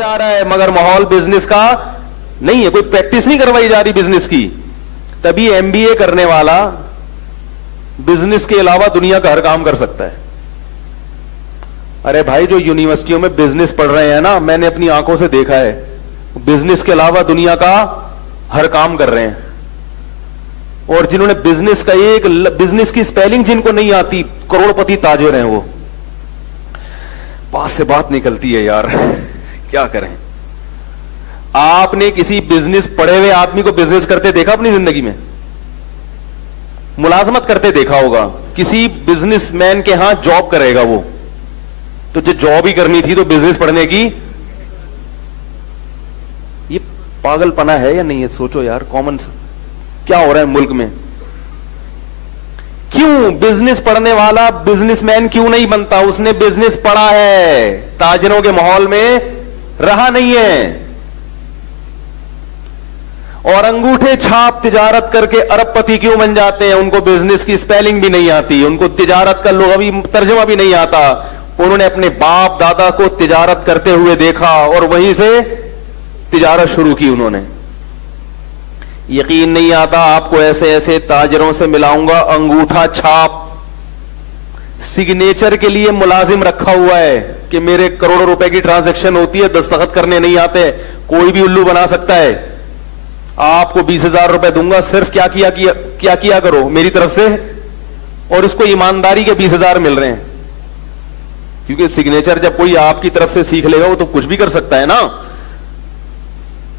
جا رہا ہے مگر ماحول بزنس کا نہیں ہے, کوئی پریکٹس نہیں کروائی جا رہی بزنس کی. تبھی ایم بی اے کرنے والا بزنس کے علاوہ دنیا کا ہر کام کر سکتا ہے. ارے بھائی جو یونیورسٹیوں میں بزنس پڑھ رہے ہیں نا, میں نے اپنی آنکھوں سے دیکھا ہے, بزنس کے علاوہ دنیا کا ہر کام کر رہے ہیں. اور جنہوں نے بزنس کا ایک بزنس کی سپیلنگ جن کو نہیں آتی, کروڑ پتی تاجر ہیں وہ. بات سے بات نکلتی ہے یار, کیا کریں. آپ نے کسی بزنس پڑھے ہوئے آدمی کو بزنس کرتے دیکھا اپنی زندگی میں؟ ملازمت کرتے دیکھا ہوگا. کسی بزنس مین کے ہاں جاب کرے گا وہ, تو جو جاب ہی کرنی تھی تو بزنس پڑھنے کی, یہ پاگل پنا ہے یا نہیں ہے؟ سوچو یار, کامن کیا ہو رہا ہے ملک میں. کیوں بزنس پڑھنے والا بزنس مین کیوں نہیں بنتا؟ اس نے بزنس پڑھا ہے, تاجروں کے ماحول میں رہا نہیں ہے. اور انگوٹھے چھاپ تجارت کر کے ارب پتی کیوں بن جاتے ہیں؟ ان کو بزنس کی سپیلنگ بھی نہیں آتی, ان کو تجارت کا لغوی ترجمہ بھی نہیں آتا. انہوں نے اپنے باپ دادا کو تجارت کرتے ہوئے دیکھا اور وہیں سے تجارت شروع کی انہوں نے. یقین نہیں آتا آپ کو ایسے ایسے تاجروں سے ملاؤں گا, انگوٹھا چھاپ سگنیچر کے لیے ملازم رکھا ہوا ہے کہ میرے کروڑوں روپے کی ٹرانزیکشن ہوتی ہے, دستخط کرنے نہیں آتے, کوئی بھی الو بنا سکتا ہے. آپ کو 20,000 روپے دوں گا, صرف کیا کیا کرو میری طرف سے, اور اس کو ایمانداری کے 20,000 مل رہے ہیں. کیونکہ سگنیچر جب کوئی آپ کی طرف سے سیکھ لے گا وہ تو کچھ بھی کر سکتا ہے نا.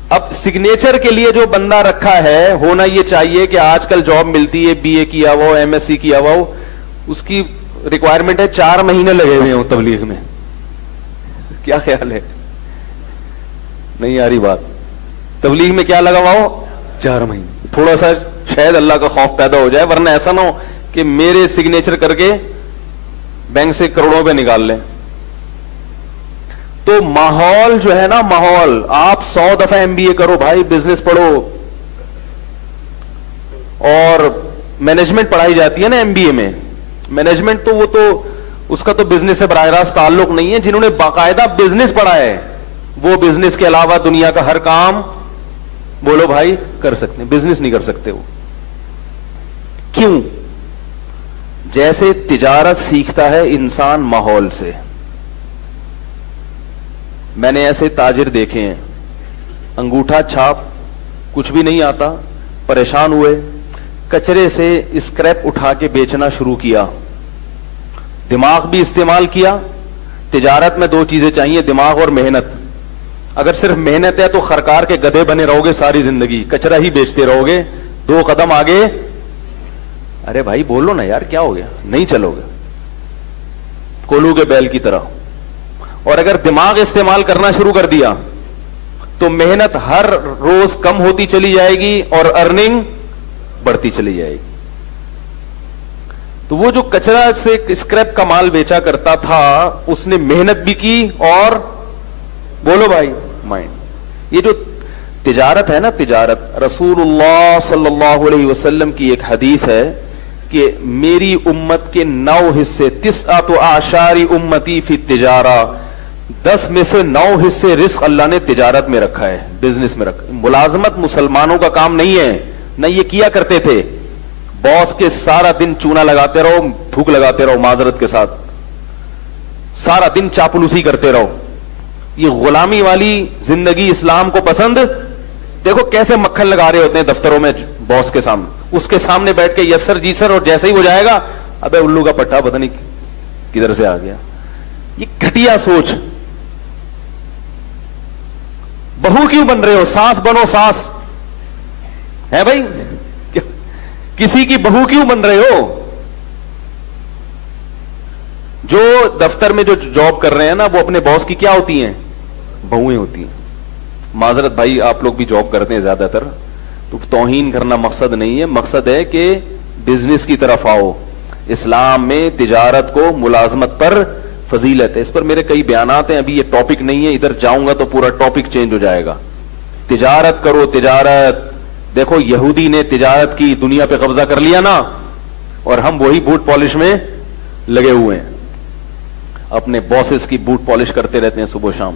اب سگنیچر کے لیے جو بندہ رکھا ہے, ہونا یہ چاہیے کہ آج کل جاب ملتی ہے, بی اے کیا ہوا ہو, ایم ایس سی کیا ہوا ہو, اس کی ریکوائرمنٹ ہے 4 مہینے لگے ہوئے ہوں تبلیغ میں. کیا خیال ہے؟ نہیں آ رہی بات. تبلیغ میں کیا لگا ہوا ہو؟ 4 مہینے. تھوڑا سا شاید اللہ کا خوف پیدا ہو جائے, ورنہ ایسا نہ ہو کہ میرے سگنیچر کر کے بینک سے کروڑوں پہ نکال لیں. تو ماحول جو ہے نا, ماحول, آپ 100 دفعہ ایم بی اے کرو بھائی, بزنس پڑھو, اور مینجمنٹ پڑھائی جاتی ہے نا ایم بی اے میں. مینجمنٹ تو وہ تو اس کا تو بزنس سے براہ راست تعلق نہیں ہے. جنہوں نے باقاعدہ بزنس پڑھا ہے وہ بزنس کے علاوہ دنیا کا ہر کام بولو بھائی کر سکتے ہیں, بزنس نہیں کر سکتے وہ. کیوں؟ جیسے تجارت سیکھتا ہے انسان ماحول سے. میں نے ایسے تاجر دیکھے ہیں, انگوٹھا چھاپ کچھ بھی نہیں آتا, پریشان ہوئے, کچرے سے اسکریپ اٹھا کے بیچنا شروع کیا. دماغ بھی استعمال کیا. تجارت میں 2 چیزیں چاہیے, دماغ اور محنت. اگر صرف محنت ہے تو خرکار کے گدھے بنے رہو گے ساری زندگی, کچرا ہی بیچتے رہو گے. 2 قدم آگے, ارے بھائی بولو نا یار, کیا ہو گیا؟ نہیں چلو گے, کولو کے بیل کی طرح. اور اگر دماغ استعمال کرنا شروع کر دیا تو محنت ہر روز کم ہوتی چلی جائے گی اور ارننگ بڑھتی چلی جائے گی. تو وہ جو کچرا سے اسکریپ کا مال بیچا کرتا تھا, اس نے محنت بھی کی اور بولو بھائی مائنڈ. یہ جو تجارت ہے نا, تجارت, رسول اللہ صلی اللہ علیہ وسلم کی ایک حدیث ہے کہ میری امت کے 9 حصے, 9 اعشار امتی فی التجارہ, 10 میں سے 9 حصے رزق اللہ نے تجارت میں رکھا ہے, بزنس میں رکھا. ملازمت مسلمانوں کا کام نہیں ہے, نہ یہ کیا کرتے تھے. باس کے سارا دن چونا لگاتے رہو, تھوک لگاتے رہو, معذرت کے ساتھ سارا دن چاپلوسی کرتے رہو. یہ غلامی والی زندگی اسلام کو پسند. دیکھو کیسے مکھن لگا رہے ہوتے ہیں دفتروں میں باس کے سامنے, اس کے سامنے بیٹھ کے یس سر جی سر, اور جیسے ہی وہ جائے گا ابے الو کا پٹھا پتہ نہیں کدھر سے آ گیا. یہ گھٹیا سوچ. بہو کیوں بن رہے ہو؟ ساس بنو, ساس ہے بھائی, کسی کی بہو کیوں بن رہے ہو؟ جو دفتر میں جو جاب کر رہے ہیں نا, وہ اپنے باس کی کیا ہوتی ہیں؟ بہویں ہوتی ہیں. معذرت بھائی, آپ لوگ بھی جاب کرتے ہیں زیادہ تر, تو توہین کرنا مقصد نہیں ہے, مقصد ہے کہ بزنس کی طرف آؤ. اسلام میں تجارت کو ملازمت پر فضیلت ہے. اس پر میرے کئی بیانات ہیں, ابھی یہ ٹاپک نہیں ہے, ادھر جاؤں گا تو پورا ٹاپک چینج ہو جائے گا. تجارت کرو, تجارت. دیکھو یہودی نے تجارت کی, دنیا پہ قبضہ کر لیا نا, اور ہم وہی بوٹ پالش میں لگے ہوئے ہیں, اپنے باسز کی بوٹ پالش کرتے رہتے ہیں صبح شام.